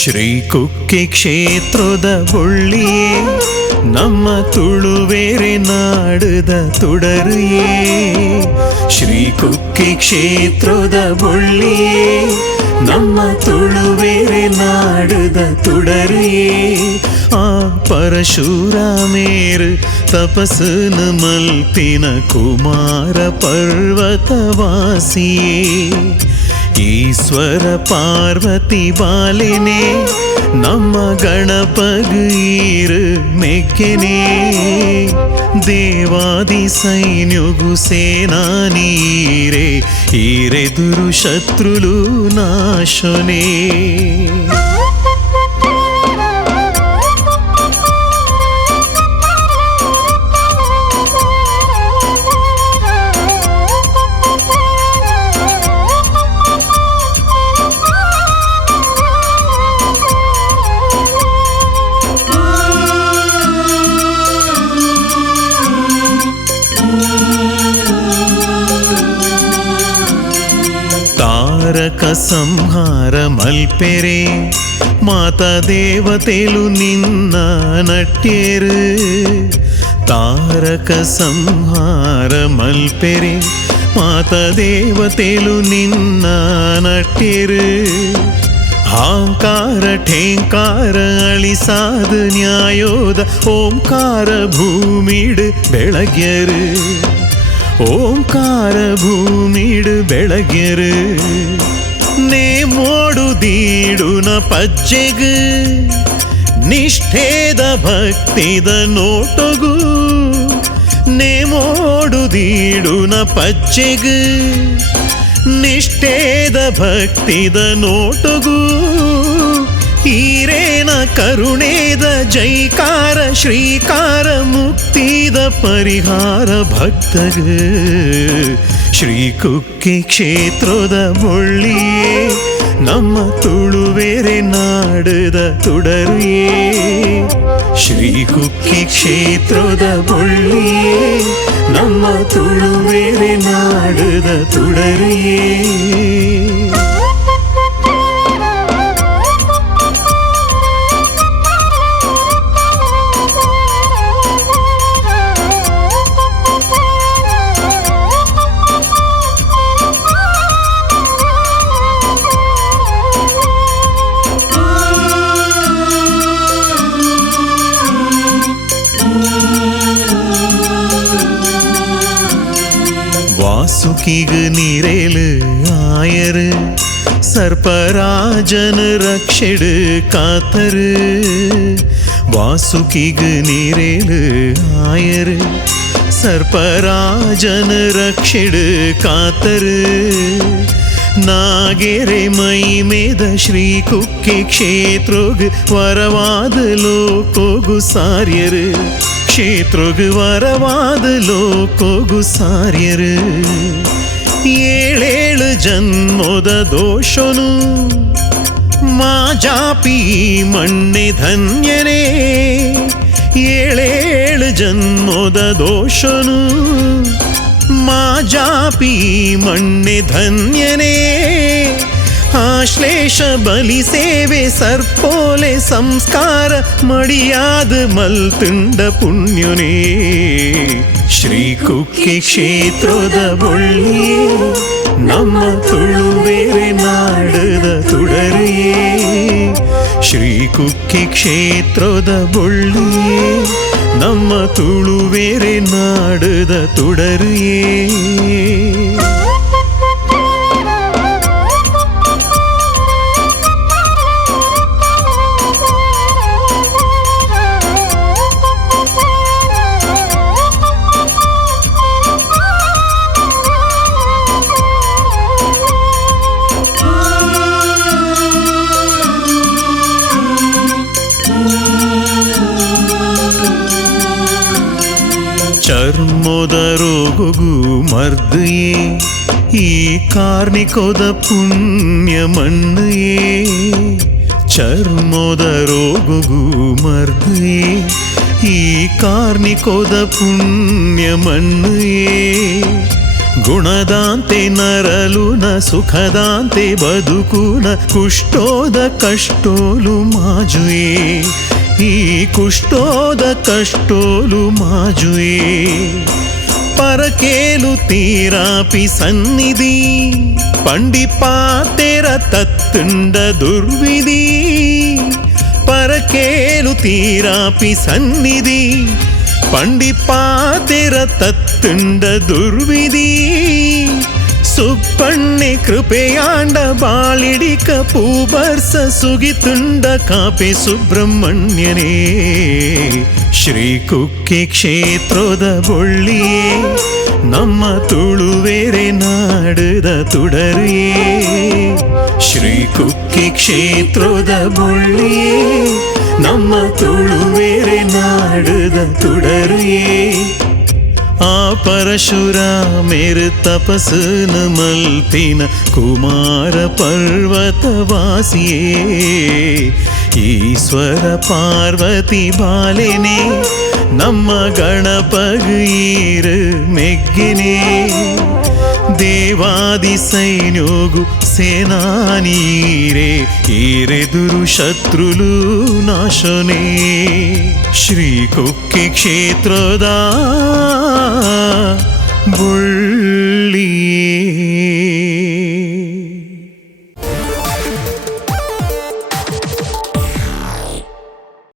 ಶ್ರೀ ಕುಕ್ಕೆ ಕ್ಷೇತ್ರದ ಬೊಳ್ಳಿಯೇ ನಮ್ಮ ತುಳುವೇರೆ ನಾಡದ ತುಡರಿಯೇ. ಶ್ರೀ ಕುಕ್ಕೆ ಕ್ಷೇತ್ರದ ಬೊಳ್ಳಿಯೇ ನಮ್ಮ ತುಳುವೇರೆ ನಾಡದ ತುಡರಿಯೇ. ಆ ಪರಶುರಾಮೇರು ತಪಸ್ಸನ ಮಲ್ಪಿನ ಕುಮಾರ ಪರ್ವತವಾಸಿಯೇ. ಈಶ್ವರ ಪಾರ್ವತಿ ಬಾಲೆನೆ ನಮ್ಮ ಗಣಪಗೀರು ಮೆಗ್ಗೆನೆ. ದೇವಾದಿ ಸೈನ್ಯಗು ಸೇನಾನೀರೆ ಈರೆದುರು ಶತ್ರುಲು ನಾಶನೇ. ತಾರಕ ಸಂಹಾರ ಮಲ್ಪೆರೆ ಮಾತಾ ದೇವತೆಲು ನಿನ್ನ ನಟ್ಯೇರು. ತಾರಕ ಸಂಹಾರ ಮಲ್ಪೆರೆ ಮಾತಾ ದೇವತೆಲು ನಿನ್ನ ನಟ್ಯೇರು. ಅಹಂಕಾರ ಠೇಂಕಾರ ಅಳಿಸಾದ ನ್ಯಾಯೋದ ಓಂಕಾರ ಭೂಮಿಡ್ ಬೆಳಗ್ಯರು. ಓಂಕಾರ ಭೂಮಿಡ್ ಬೆಳಗ್ಯರು. ನೇ ಮೋಡು ದೀಡುನ ಪಜ್ಜೆಗು ನಿಷ್ಠೇದ ಭಕ್ತಿದ ನೋಟೊಗು. ನೇ ಮೋಡು ದೀಡುನ ಪಜ್ಜೆಗು ನಿಷ್ಠೇದ ಭಕ್ತಿದ ನೋಟೊಗು. ಈರೇನ ಕರುಣೇದ ಜೈಕಾರ ಶ್ರೀಕಾರ ಮುಕ್ತಿದ ಪರಿಹಾರ ಭಕ್ತಗ. ಶ್ರೀ ಕುಕ್ಕೆ ಕ್ಷೇತ್ರದ ಬೊಳ್ಳಿಯೇ ನಮ್ಮ ತುಳುವೇರೆ ನಾಡದ ತುಡರಿಯೇ. ಶ್ರೀ ಕುಕ್ಕೆ ಕ್ಷೇತ್ರದ ಬೊಳ್ಳಿಯೇ ನಮ್ಮ ತುಳುವೇರೆ ನಾಡದ ತುಡರಿಯೇ. வாசுகிகு நீரேலு ஆயரு சர்ப்பராஜன் ரக்ஷெடு காத்தரு. வாசுகிகு நீரேலு ஆயரு சர்ப்பராஜன் ரக்ஷெடு காத்தரு. ನಾಗೆರೆ ಮೈ ಮೇದ ಶ್ರೀ ಕುಕ್ಕೆ ಕ್ಷೇತ್ರೊಗ್ ವರವಾದ ಲೋಕೋಗು ಸಾರ್ಯರು. ಕ್ಷೇತ್ರೊಗ್ ವರವಾದ ಲೋಕೋಗು ಸಾರ್ಯರು. ಏಳೇಳು ಜನ್ಮದ ದೋಷನು ಮಾ ಜಾಪಿ ಮಣ್ಣೆ ಧನ್ಯನೇ. ಏಳೇಳು ಜನ್ಮದ ದೋಷನು ಮಾ ಜಾಪಿ ಮಣ್ಣೆ ಧನ್ಯನೇ. ಆಶ್ಲೇಷ ಬಲಿ ಸೇವೆ ಸರ್ಪೋಲೆ ಸಂಸ್ಕಾರ ಮಡಿಯಾದ ಮಲ್ತುಂಡ ಪುಣ್ಯನೇ. ಶ್ರೀ ಕುಕ್ಕೆ ಕ್ಷೇತ್ರದ ಬೊಳ್ಳಿಯೇ ನಮ್ಮ ತುಳುವೇರೆ ನಾಡದ ತುಡರಿಯೇ. ಶ್ರೀ ಕುಕ್ಕೆ ಕ್ಷೇತ್ರದ ಬೊಳ್ಳಿಯೇ ನಮ್ಮ ತುಳುವೇರೆ ನಾಡದ ತುಡರಿಯೇ. ಚರ್ಮದ ರೋಗಗೂ ಮರ್ದಯೇ ಈ ಕಾರ್ಣಿಕೋದ ಪುಣ್ಯ ಮಣ್ಣಯೇ. ಚರ್ಮದ ರೋಗಗೂ ಮರ್ದಯೇ ಈ ಕಾರ್ಣಿಕೋದ ಪುಣ್ಯ ಮಣ್ಣಯೇ. ಗುಣದಾಂತೆ ನರಲುನ ಸುಖದಾಂತೆ ಬದುಕುನ ಕುಷ್ಟೋದ ಕಷ್ಟೋಲು ಮಾಜುಯೇ ಈ ಕುಷ್ಟೋದ ಕಷ್ಟೋಲು ಮಾಜುಯೇ ಪರಕೇಲು ತೀರಾಪಿ ಸನ್ನಿಧಿ ಪಂಡಿಪಾತೆರ ತತ್ತುಂಡ ದುರ್ವಿಧಿ ಪರಕೇಲು ತೀರಾಪಿ ಸನ್ನಿಧಿ ಪಂಡಿಪಾತೆರ ತತ್ತುಂಡ ದುರ್ವಿಧಿ ಸುಪ್ಪಣ್ಣೆ ಕೃಪೆಯಾಂಡ ಬಾಳಿಡಿಕ ಪೂಬರ್ಸ ಸುಗಿತುಂಡ ಕಾಪೆ ಸುಬ್ರಹ್ಮಣ್ಯನೇ ಶ್ರೀ ಕುಕ್ಕೆ ಕ್ಷೇತ್ರದ ಬೊಳ್ಳಿಯೇ ನಮ್ಮ ತುಳುವೇರೆ ನಾಡದ ತುಡರಿಯೇ ಶ್ರೀ ಕುಕ್ಕೆ ಕ್ಷೇತ್ರದ ಬೊಳ್ಳಿಯೇ ನಮ್ಮ ತುಳುವೇರೆ ನಾಡದ ತುಡರಿಯೇ ಆ ಪರಶುರಾಮೇರು ತಪಸ್ಸನ ಮಲ್ತಿನ ಕುಮಾರ ಪರ್ವತವಾಸಿಯೇ ಈಶ್ವರ ಪಾರ್ವತಿ ಬಾಲೆನೆ ನಮ್ಮ ಗಣಪಗೀರು ಮೆಗ್ಗಿನೇ ದೇವಾದಿ ಸೈನ್ಯೋಗು ಸೇನಾನೀರೇ ಈರೆದುರು ಶತ್ರುಲು ನಾಶನೇ ಶ್ರೀ ಕುಕ್ಕೆ ಕ್ಷೇತ್ರದ ಬೊಳ್ಳಿಯೇ